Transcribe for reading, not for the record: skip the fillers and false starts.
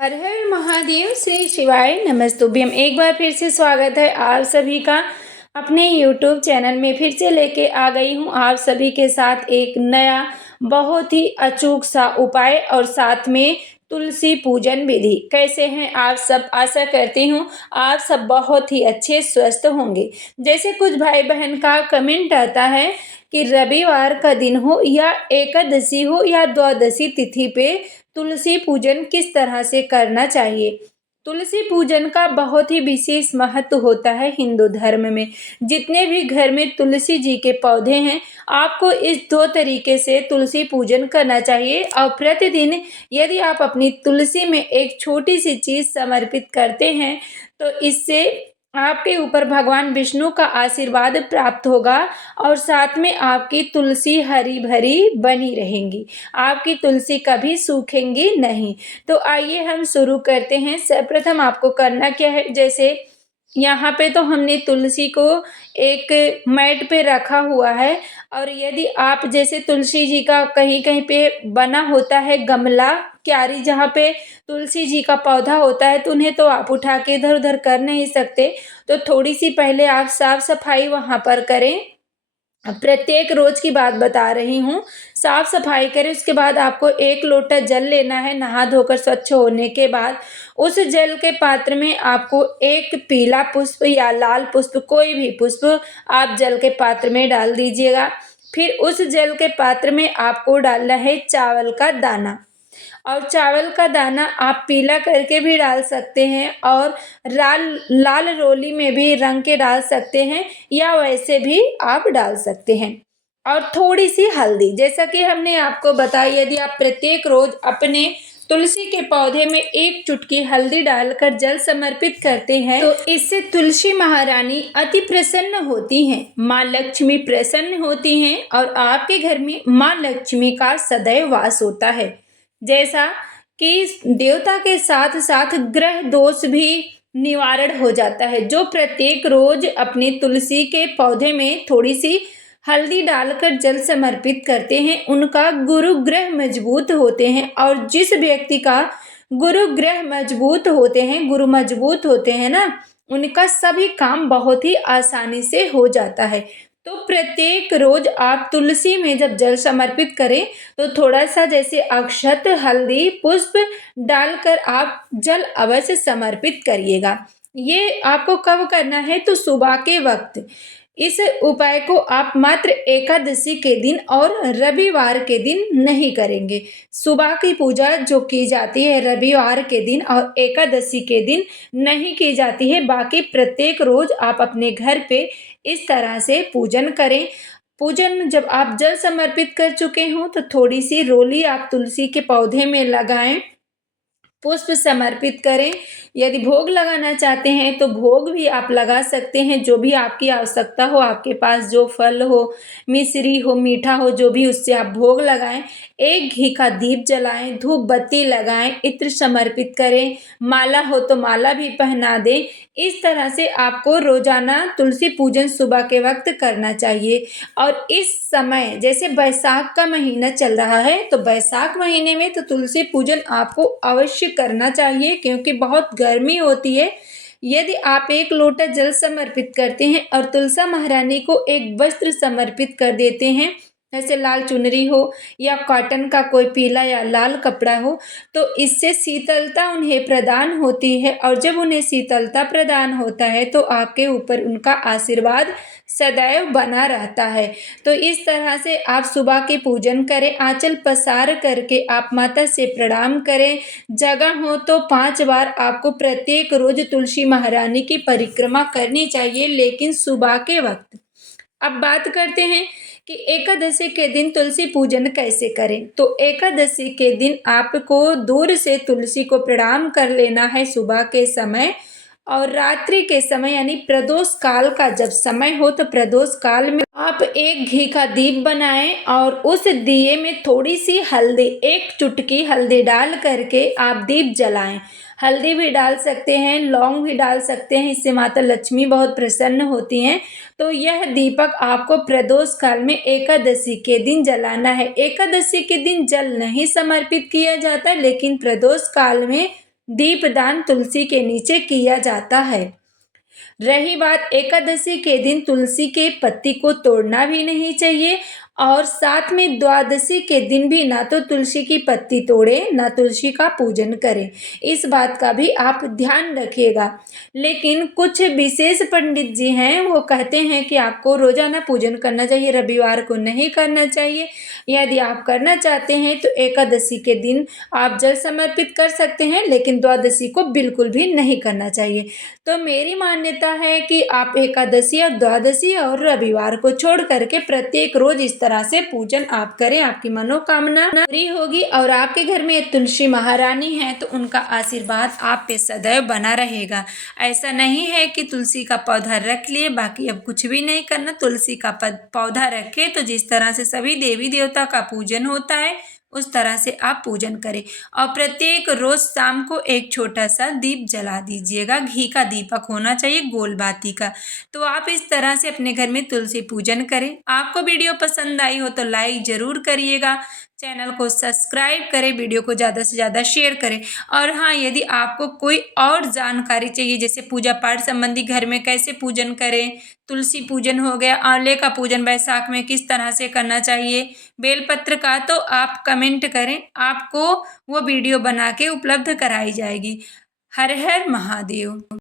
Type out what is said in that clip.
हर हर महादेव, श्री शिवाय नमस्तुभ्यम। एक बार फिर से स्वागत है आप सभी का अपने YouTube चैनल में। फिर से लेके आ गई हूँ आप सभी के साथ एक नया बहुत ही अचूक सा उपाय और साथ में तुलसी पूजन विधि। कैसे हैं आप सब? आशा करती हूँ आप सब बहुत ही अच्छे स्वस्थ होंगे। जैसे कुछ भाई बहन का कमेंट आता है कि रविवार का दिन हो या एकादशी हो या द्वादशी तिथि पे तुलसी पूजन किस तरह से करना चाहिए। तुलसी पूजन का बहुत ही विशेष महत्व होता है हिंदू धर्म में। जितने भी घर में तुलसी जी के पौधे हैं, आपको इस दो तरीके से तुलसी पूजन करना चाहिए। और प्रतिदिन यदि आप अपनी तुलसी में एक छोटी सी चीज़ समर्पित करते हैं तो इससे आपके ऊपर भगवान विष्णु का आशीर्वाद प्राप्त होगा और साथ में आपकी तुलसी हरी भरी बनी रहेंगी। आपकी तुलसी कभी सूखेंगी नहीं। तो आइए हम शुरू करते हैं। सर्वप्रथम आपको करना क्या है, जैसे यहाँ पे तो हमने तुलसी को एक मैट पे रखा हुआ है। और यदि आप जैसे तुलसी जी का कहीं कहीं पे बना होता है गमला, क्यारी, जहाँ पे तुलसी जी का पौधा होता है, तो उन्हें तो आप उठा के इधर उधर कर नहीं सकते। तो थोड़ी सी पहले आप साफ सफाई वहाँ पर करें। प्रत्येक रोज की बात बता रही हूँ। साफ सफाई करें, उसके बाद आपको एक लोटा जल लेना है। नहा धोकर स्वच्छ होने के बाद उस जल के पात्र में आपको एक पीला पुष्प या लाल पुष्प, कोई भी पुष्प आप जल के पात्र में डाल दीजिएगा। फिर उस जल के पात्र में आपको डालना है चावल का दाना। और चावल का दाना आप पीला करके भी डाल सकते हैं और लाल लाल रोली में भी रंग के डाल सकते हैं या वैसे भी आप डाल सकते हैं। और थोड़ी सी हल्दी, जैसा कि हमने आपको बताया, यदि आप प्रत्येक रोज अपने तुलसी के पौधे में एक चुटकी हल्दी डालकर जल समर्पित करते हैं तो इससे तुलसी महारानी अति प्रसन्न होती हैं, माँ लक्ष्मी प्रसन्न होती हैं और आपके घर में माँ लक्ष्मी का सदैव वास होता है। जैसा कि देवता के साथ साथ ग्रह दोष भी निवारण हो जाता है। जो प्रत्येक रोज अपनी तुलसी के पौधे में थोड़ी सी हल्दी डालकर जल समर्पित करते हैं, उनका गुरु ग्रह मजबूत होते हैं। और जिस व्यक्ति का गुरु ग्रह मजबूत होते हैं, गुरु मजबूत होते हैं ना, उनका सभी काम बहुत ही आसानी से हो जाता है। तो प्रत्येक रोज आप तुलसी में जब जल समर्पित करें तो थोड़ा सा जैसे अक्षत, हल्दी, पुष्प डालकर आप जल अवश्य समर्पित करिएगा। ये आपको कब करना है? तो सुबह के वक्त। इस उपाय को आप मात्र एकादशी के दिन और रविवार के दिन नहीं करेंगे। सुबह की पूजा जो की जाती है रविवार के दिन और एकादशी के दिन नहीं की जाती है। बाकी प्रत्येक रोज आप अपने घर पे इस तरह से पूजन करें। पूजन जब आप जल समर्पित कर चुके हों तो थोड़ी सी रोली आप तुलसी के पौधे में लगाएं, पुष्प समर्पित करें। यदि भोग लगाना चाहते हैं तो भोग भी आप लगा सकते हैं, जो भी आपकी आवश्यकता हो, आपके पास जो फल हो, मिश्री हो, मीठा हो, जो भी, उससे आप भोग लगाएं। एक घी का दीप जलाएं, धूप बत्ती लगाएं, इत्र समर्पित करें, माला हो तो माला भी पहना दें। इस तरह से आपको रोजाना तुलसी पूजन सुबह के वक्त करना चाहिए। और इस समय जैसे बैसाख का महीना चल रहा है तो बैसाख महीने में तो तुलसी पूजन आपको अवश्य करना चाहिए, क्योंकि बहुत गर्मी होती है। यदि आप एक लोटा जल समर्पित करते हैं और तुलसी महारानी को एक वस्त्र समर्पित कर देते हैं, जैसे लाल चुनरी हो या कॉटन का कोई पीला या लाल कपड़ा हो, तो इससे शीतलता उन्हें प्रदान होती है। और जब उन्हें शीतलता प्रदान होता है तो आपके ऊपर उनका आशीर्वाद सदैव बना रहता है। तो इस तरह से आप सुबह के पूजन करें, आंचल पसार करके आप माता से प्रणाम करें। जगह हो तो 5 बार आपको प्रत्येक रोज तुलसी महारानी की परिक्रमा करनी चाहिए, लेकिन सुबह के वक्त। अब बात करते हैं कि एकादशी के दिन तुलसी पूजन कैसे करें। तो एकादशी के दिन आपको दूर से तुलसी को प्रणाम कर लेना है सुबह के समय। और रात्रि के समय यानी प्रदोष काल का जब समय हो तो प्रदोष काल में आप एक घी का दीप बनाएं और उस दिए में थोड़ी सी हल्दी, एक चुटकी हल्दी डाल करके आप दीप जलाएं। हल्दी भी डाल सकते हैं, लौंग भी डाल सकते हैं, इससे माता लक्ष्मी बहुत प्रसन्न होती हैं। तो यह दीपक आपको प्रदोष काल में एकादशी के दिन जलाना है। एकादशी के दिन जल नहीं समर्पित किया जाता, लेकिन प्रदोष काल में दीपदान तुलसी के नीचे किया जाता है। रही बात एकादशी के दिन तुलसी के पत्ती को तोड़ना भी नहीं चाहिए और साथ में द्वादशी के दिन भी ना तो तुलसी की पत्ती तोड़े ना तुलसी का पूजन करें। इस बात का भी आप ध्यान रखिएगा। लेकिन कुछ विशेष पंडित जी हैं, वो कहते हैं कि आपको रोजाना पूजन करना चाहिए, रविवार को नहीं करना चाहिए। यदि आप करना चाहते हैं तो एकादशी के दिन आप जल समर्पित कर सकते हैं, लेकिन द्वादशी को बिल्कुल भी नहीं करना चाहिए। तो मेरी मान्यता है कि आप एकादशी और द्वादशी और रविवार को छोड़ करके प्रत्येक रोज इस तरह से पूजन आप करें, आपकी मनोकामना पूरी होगी और आपके घर में तुलसी महारानी है तो उनका आशीर्वाद आप पे सदैव बना रहेगा। ऐसा नहीं है कि तुलसी का पौधा रख लिए बाकी अब कुछ भी नहीं करना। तुलसी का पौधा रखे तो जिस तरह से सभी देवी देवता का पूजन होता है उस तरह से आप पूजन करें और प्रत्येक रोज शाम को एक छोटा सा दीप जला दीजिएगा। घी का दीपक होना चाहिए, गोल बाती का। तो आप इस तरह से अपने घर में तुलसी पूजन करें। आपको वीडियो पसंद आई हो तो लाइक जरूर करिएगा, चैनल को सब्सक्राइब करें, वीडियो को ज़्यादा से ज़्यादा शेयर करें। और हाँ, यदि आपको कोई और जानकारी चाहिए जैसे पूजा पाठ संबंधी, घर में कैसे पूजन करें, तुलसी पूजन हो गया, आंवले का पूजन बैसाख में किस तरह से करना चाहिए, बेलपत्र का, तो आप कमेंट करें, आपको वो वीडियो बना के उपलब्ध कराई जाएगी। हर हर महादेव।